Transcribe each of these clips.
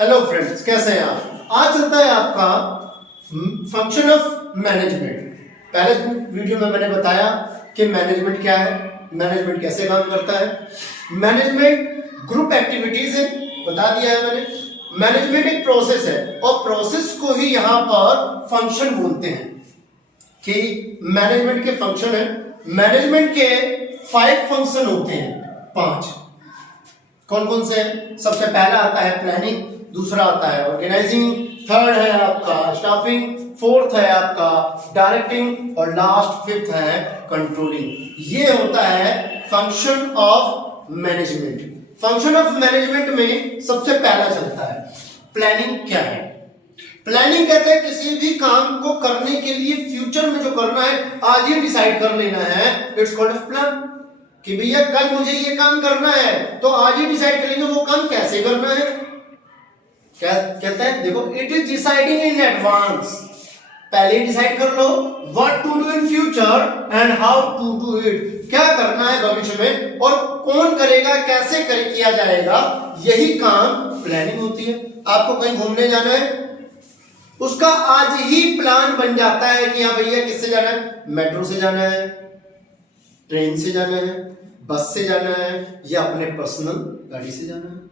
Hello friends, कैसे हैं आप। आज चलता है आपका फंक्शन ऑफ मैनेजमेंट। पहले वीडियो में मैंने बताया कि मैनेजमेंट क्या है, मैनेजमेंट कैसे काम करता है। मैनेजमेंट ग्रुप एक्टिविटीज है, बता दिया है मैंने। मैनेजमेंट एक प्रोसेस है और प्रोसेस को ही यहाँ पर फंक्शन बोलते हैं कि मैनेजमेंट के फंक्शन है। मैनेजमेंट के 5 फंक्शन होते हैं, 5। कौन कौन से हैं? सबसे पहला आता है प्लानिंग, दूसरा आता है ऑर्गेनाइजिंग, थर्ड है आपका स्टाफिंग, फोर्थ है आपका डायरेक्टिंग और लास्ट 5th है कंट्रोलिंग। ये होता है function of management. Function of management में सबसे पहला चलता है प्लानिंग। क्या है प्लानिंग? कहते हैं किसी भी काम को करने के लिए फ्यूचर में जो करना है आज ही डिसाइड कर लेना है। इट्स कॉल्ड प्लान कि भैया कल मुझे ये काम करना है तो आज ही डिसाइड कर लेंगे वो काम कैसे करना है। क्या कहते हैं? देखो, it is deciding in advance. पहले ही डिसाइड कर लो what to do in future and how to do it. क्या करना है भविष्य में और कौन करेगा, कैसे किया जाएगा, यही काम प्लानिंग होती है। आपको कहीं घूमने जाना है, उसका आज ही प्लान बन जाता है कि हाँ भैया किससे जाना है, मेट्रो से जाना है, ट्रेन से जाना है, बस से जाना है या अपने पर्सनल गाड़ी से जाना है।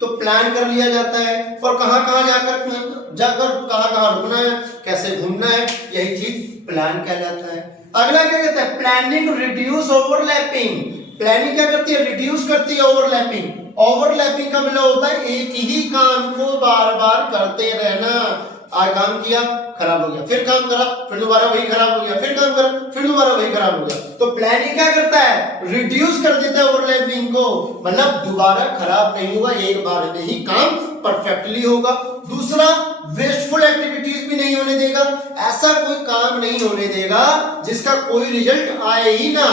तो प्लान कर लिया जाता है और कहाँ कहाँ जाकर कहाँ रुकना है, कैसे घूमना है, यही चीज प्लान कहलाता है। अगला क्या कहता है? Planning reduce overlapping. प्लानिंग क्या करती है? रिड्यूस करती है ओवरलैपिंग। ओवरलैपिंग का मतलब होता है एक ही काम को बार बार करते रहना। आज काम किया, खराब हो गया, फिर काम करा, फिर दोबारा वही खराब हो गया, फिर काम करा, फिर दोबारा वही खराब हो गया। तो प्लानिंग क्या करता है? रिड्यूस कर देता है ओवरलैपिंग को, मतलब दोबारा खराब नहीं हुआ, एक बार में ही काम परफेक्टली होगा। दूसरा, वेस्टफुल एक्टिविटीज भी नहीं होने देगा। ऐसा कोई काम नहीं होने देगा जिसका कोई रिजल्ट आए ही ना,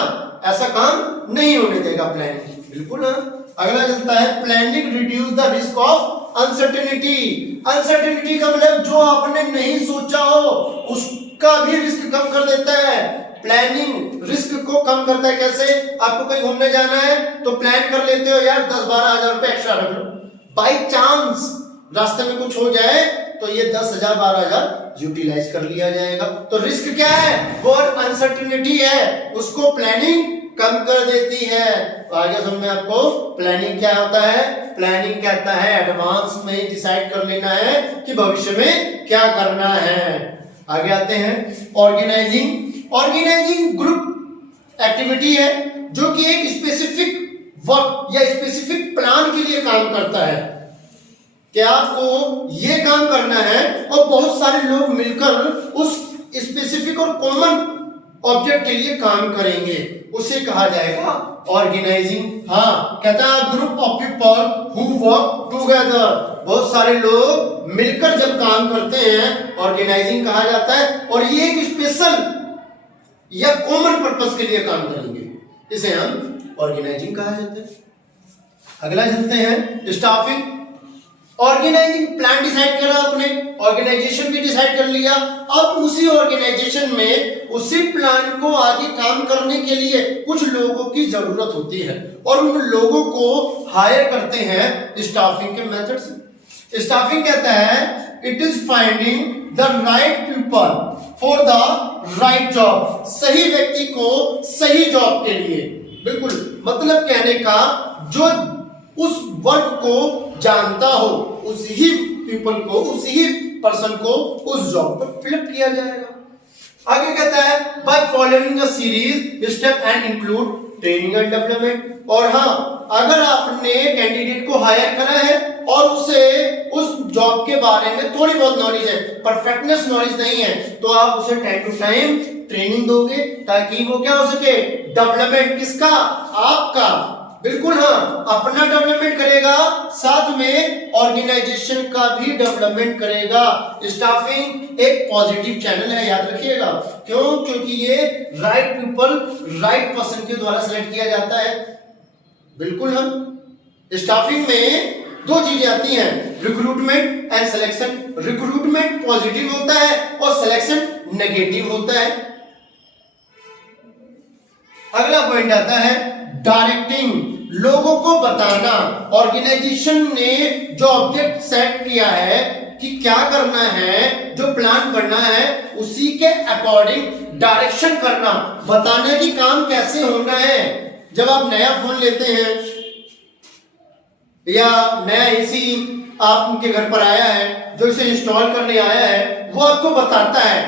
ऐसा काम नहीं होने देगा प्लानिंग, बिल्कुल ना। अगला चलता है planning reduce the risk of uncertainty. Uncertainty का मतलब जो आपने नहीं सोचा हो उसका भी रिस्क कम कर देता है। प्लानिंग रिस्क को कम करता है। कैसे? आपको कहीं घूमने जाना है तो प्लान कर लेते हो यार 10-12 हजार रुपए एक्स्ट्रा रख लो, बाई चांस रास्ते में कुछ हो जाए तो ये 10,000-12,000 यूटिलाइज कर लिया जाएगा। तो रिस्क क्या है? वो अनसर्टेनिटी है, उसको प्लानिंग कम कर देती है। तो आगे समझ में आपको प्लानिंग क्या होता है। प्लानिंग कहता है एडवांस में डिसाइड कर लेना है कि भविष्य में क्या करना है। आगे आते हैं ऑर्गेनाइजिंग। ऑर्गेनाइजिंग ग्रुप एक्टिविटी है जो कि एक स्पेसिफिक वर्क या स्पेसिफिक प्लान के लिए काम करता है कि आपको ये काम करना है और बहुत सारे लोग मिलकर उस स्पेसिफिक और कॉमन ऑब्जेक्ट के लिए काम करेंगे, उसे कहा जाएगा ऑर्गेनाइजिंग। हाँ, कहता है group of people who work together. बहुत सारे लोग मिलकर जब काम करते हैं ऑर्गेनाइजिंग कहा जाता है और ये एक स्पेशल या कॉमन पर्पस के लिए काम करेंगे, इसे हम ऑर्गेनाइजिंग कहा जाता है। अगला चलते हैं स्टाफिंग। ऑर्गेनाइजिंग प्लान डिसाइड करा आपने, ऑर्गेनाइजेशन भी डिसाइड कर लिया। अब उसी ऑर्गेनाइजेशन में उसी प्लान को आगे काम करने के लिए कुछ लोगों की जरूरत होती है और उन लोगों को हायर करते हैं स्टाफिंग के मेथड से। स्टाफिंग कहता है it is finding the right people for the right job. सही व्यक्ति को सही जॉब के लिए, बिल्कुल मतलब कहने का जो उस वर्क को जानता हो, उस ही पीपल को, उस ही पर्सन को उस जॉब पर फिलअप किया जाएगा। आगे कहता है by following a series step and include training and development. और हाँ, अगर आपने कैंडिडेट को हायर करा है और उसे उस जॉब के बारे में थोड़ी बहुत नॉलेज है, परफेक्टनेस नॉलेज नहीं है, तो आप उसे टाइम टू टाइम ट्रेनिंग दोगे ताकि वो क्या हो सके, डेवलपमेंट किसका, आपका, बिल्कुल हाँ, अपना डेवलपमेंट करेगा, साथ में ऑर्गेनाइजेशन का भी डेवलपमेंट करेगा। स्टाफिंग एक पॉजिटिव चैनल है, याद रखिएगा। क्यों? क्योंकि ये राइट पीपल राइट पर्सन के द्वारा सेलेक्ट किया जाता है। बिल्कुल हम स्टाफिंग में 2 चीजें आती हैं, recruitment and selection. Recruitment positive होता है और सिलेक्शन नेगेटिव होता है। अगला पॉइंट आता है डायरेक्टिंग। लोगों को बताना। ऑर्गेनाइजेशन ने जो ऑब्जेक्ट सेट किया है कि क्या करना है, जो प्लान करना है उसी के अकॉर्डिंग डायरेक्शन करना, बताने की काम कैसे होना है। जब आप नया फोन लेते हैं या नया एसी आपके घर पर आया है, जो इसे इंस्टॉल करने आया है वो आपको बताता है,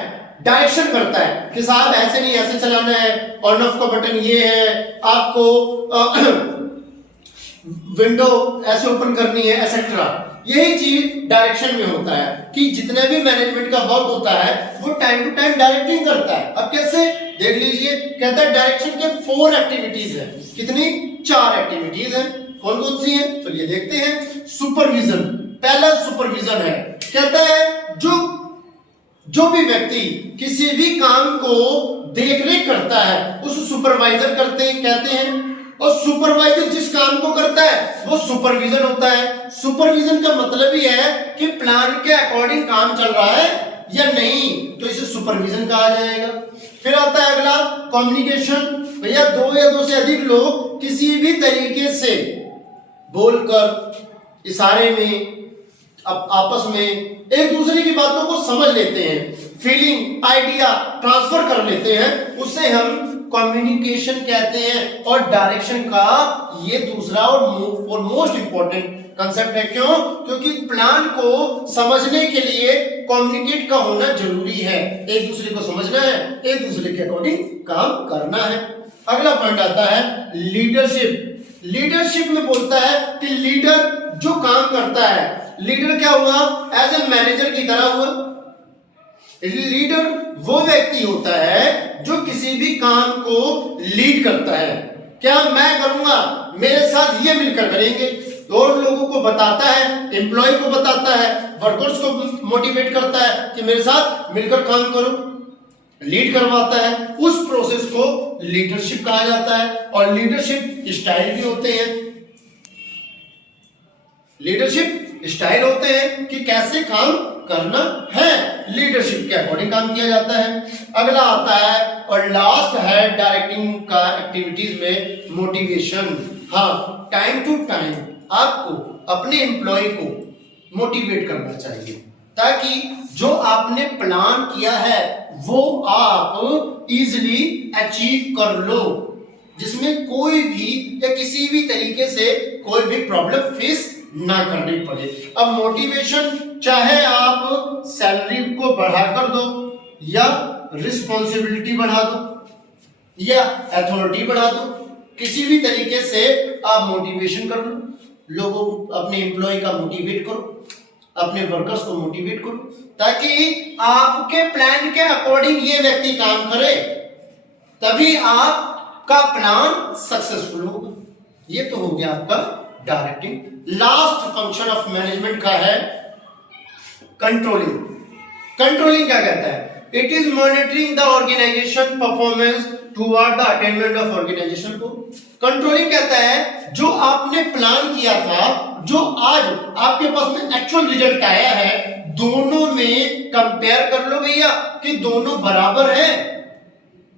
डायरेक्शन करता है कि साहब ऐसे नहीं ऐसे चलाना है, ऑन ऑफ का बटन ये है, आपको विंडो ऐसे ओपन करनी है, एसेट्रा। यही चीज डायरेक्शन में होता है कि जितने भी मैनेजमेंट का वर्क होता है वो टाइम टू टाइम डायरेक्टिंग करता है। अब कैसे देख लीजिए, कहता है डायरेक्शन के 4 एक्टिविटीज है। कितनी? 4 एक्टिविटीज है। कौन कौन सी है चलिए देखते हैं। सुपरविजन, पहला सुपरविजन है। कहता है जो भी व्यक्ति किसी भी काम को देखरेख करता है उस सुपरवाइजर कहते हैं, और सुपरवाइजर जिस काम को करता है वो सुपरविजन होता है। सुपरविजन का मतलब ही है कि प्लान के अकॉर्डिंग काम चल रहा है या नहीं, तो इसे सुपरविजन कहा जाएगा। फिर आता है अगला कम्युनिकेशन। भैया 2 या 2 से अधिक लोग किसी भी तरीके से बोलकर, इशारे में, आपस में एक दूसरे की बातों को समझ लेते हैं, फीलिंग, आइडिया ट्रांसफर कर लेते हैं, उसे हम कम्युनिकेशन कहते हैं। और डायरेक्शन का ये दूसरा और मोस्ट इंपॉर्टेंट कंसेप्ट है। क्यों? क्योंकि प्लान को समझने के लिए कम्युनिकेट का होना जरूरी है। एक दूसरे को समझना है, एक दूसरे के अकॉर्डिंग काम करना है। अगला पॉइंट आता है लीडरशिप। लीडरशिप में बोलता है कि लीडर जो काम करता है, लीडर क्या हुआ? एज ए मैनेजर की तरह हुआ। लीडर वो व्यक्ति होता है जो किसी भी काम को लीड करता है। क्या मैं करूंगा, मेरे साथ ये मिलकर करेंगे, और लोगों को बताता है, एम्प्लॉय को बताता है, वर्कर्स को मोटिवेट करता है कि मेरे साथ मिलकर काम करो, लीड करवाता है। उस प्रोसेस को लीडरशिप कहा जाता है। और लीडरशिप स्टाइल भी होते हैं। लीडरशिप स्टाइल होते हैं कि कैसे काम करना है, लीडरशिप के अकॉर्डिंग काम किया जाता है। अगला आता है और लास्ट है डायरेक्टिंग का एक्टिविटीज में मोटिवेशन। हाँ, टाइम टू टाइम आपको अपने एम्प्लॉय को मोटिवेट करना चाहिए ताकि जो आपने प्लान किया है वो आप इजीली अचीव कर लो, जिसमें कोई भी या किसी भी तरीके से कोई भी प्रॉब्लम फेस ना करनी पड़े। अब मोटिवेशन चाहे आप सैलरी को बढ़ाकर दो या रिस्पॉन्सिबिलिटी बढ़ा दो या अथॉरिटी बढ़ा दो, किसी भी तरीके से आप मोटिवेशन कर लो। लोगों, अपने एम्प्लॉय का मोटिवेट करो, अपने वर्कर्स को मोटिवेट करो ताकि आपके प्लान के अकॉर्डिंग ये व्यक्ति काम करे, तभी आपका प्लान सक्सेसफुल होगा। ये तो हो गया आपका directing. Last function of management का है कंट्रोलिंग। कंट्रोलिंग क्या कहता है? It is monitoring the organisation performance toward the attainment of organisation को। कंट्रोलिंग कहता है जो आपने प्लान किया था, जो आज आपके पास में एक्चुअल रिजल्ट आया है, दोनों में कंपेयर कर लो भैया कि दोनों बराबर है।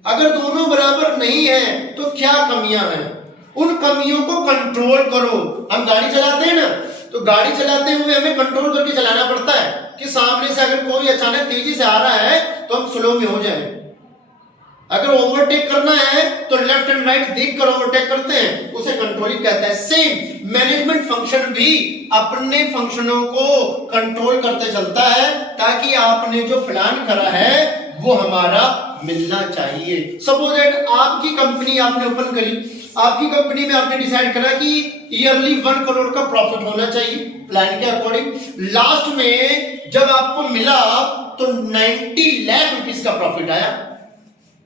अगर दोनों बराबर नहीं है तो क्या कमियां हैं, उन कमियों को कंट्रोल करो। हम गाड़ी चलाते हैं ना, तो गाड़ी चलाते हुए हमें कंट्रोल करके चलाना पड़ता है कि सामने से अगर कोई अचानक तेजी से आ रहा है तो हम स्लो में हो जाएं। अगर ओवरटेक करना है तो लेफ्ट एंड राइट देखकर ओवरटेक करते हैं, उसे कंट्रोलिंग कहता है। सेम मैनेजमेंट फंक्शन भी अपने फंक्शनों को कंट्रोल करते चलता है ताकि आपने जो प्लान करा है वो हमारा मिलना चाहिए। सपोज दैट आपकी कंपनी आपने ओपन करी, आपकी कंपनी में आपने डिसाइड करा कि ईयरली 1 करोड़ का प्रॉफिट होना चाहिए प्लान के अकॉर्डिंग। लास्ट में जब आपको मिला तो 90 लाख रुपीस का प्रॉफिट आया,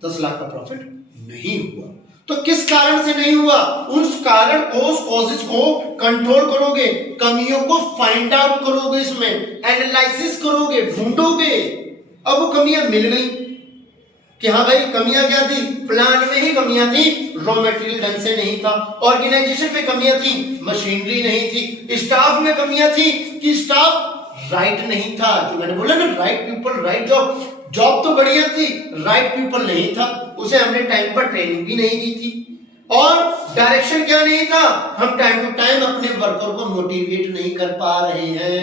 10 लाख का प्रॉफिट नहीं हुआ। तो किस कारण से नहीं हुआ? उस कारण को, उस कॉजेस को कंट्रोल करोगे, कमियों को फाइंड आउट करोगे, इसमें एनालिसिस करोगे, ढूंढोगे। अब वो कमियां मिल गई कि हाँ भाई कमियां क्या थी, प्लान में ही कमियां थी, रॉ मटेरियल ढंग से नहीं था, ऑर्गेनाइजेशन में कमियां थी, मशीनरी नहीं थी, स्टाफ में कमियां थी कि स्टाफ राइट नहीं था। जो मैंने बोला ना, right people right job, job तो बढ़िया थी, राइट पीपल नहीं था, उसे हमने टाइम पर ट्रेनिंग भी नहीं दी थी। और डायरेक्शन क्या नहीं था, हम टाइम टू टाइम अपने वर्कर को मोटिवेट नहीं कर पा रहे हैं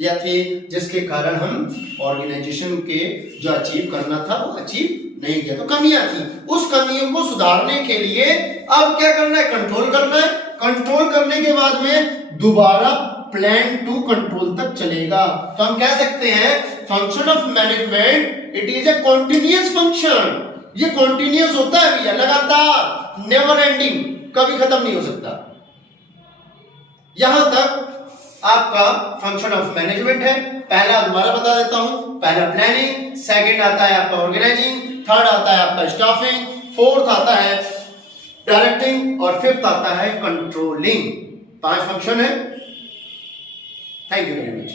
या थे, जिसके कारण हम ऑर्गेनाइजेशन के जो अचीव करना था वो अचीव नहीं किया। तो कमियां थी, उस कमियों को सुधारने के लिए अब क्या करना है, कंट्रोल करना है। कंट्रोल करने के बाद में दोबारा प्लान टू कंट्रोल तक चलेगा। तो हम कह सकते हैं function of management it is a continuous function. ये कॉन्टिन्यूअस होता है भैया, लगातार, नेवर एंडिंग, कभी खत्म नहीं हो सकता। यहां तक आपका फंक्शन ऑफ मैनेजमेंट है। पहला दोबारा बता देता हूं, पहला प्लानिंग, सेकंड आता है आपका ऑर्गेनाइजिंग, थर्ड आता है आपका स्टाफिंग, फोर्थ आता है डायरेक्टिंग और फिफ्थ आता है कंट्रोलिंग। 5 फंक्शन है। Thank you very much.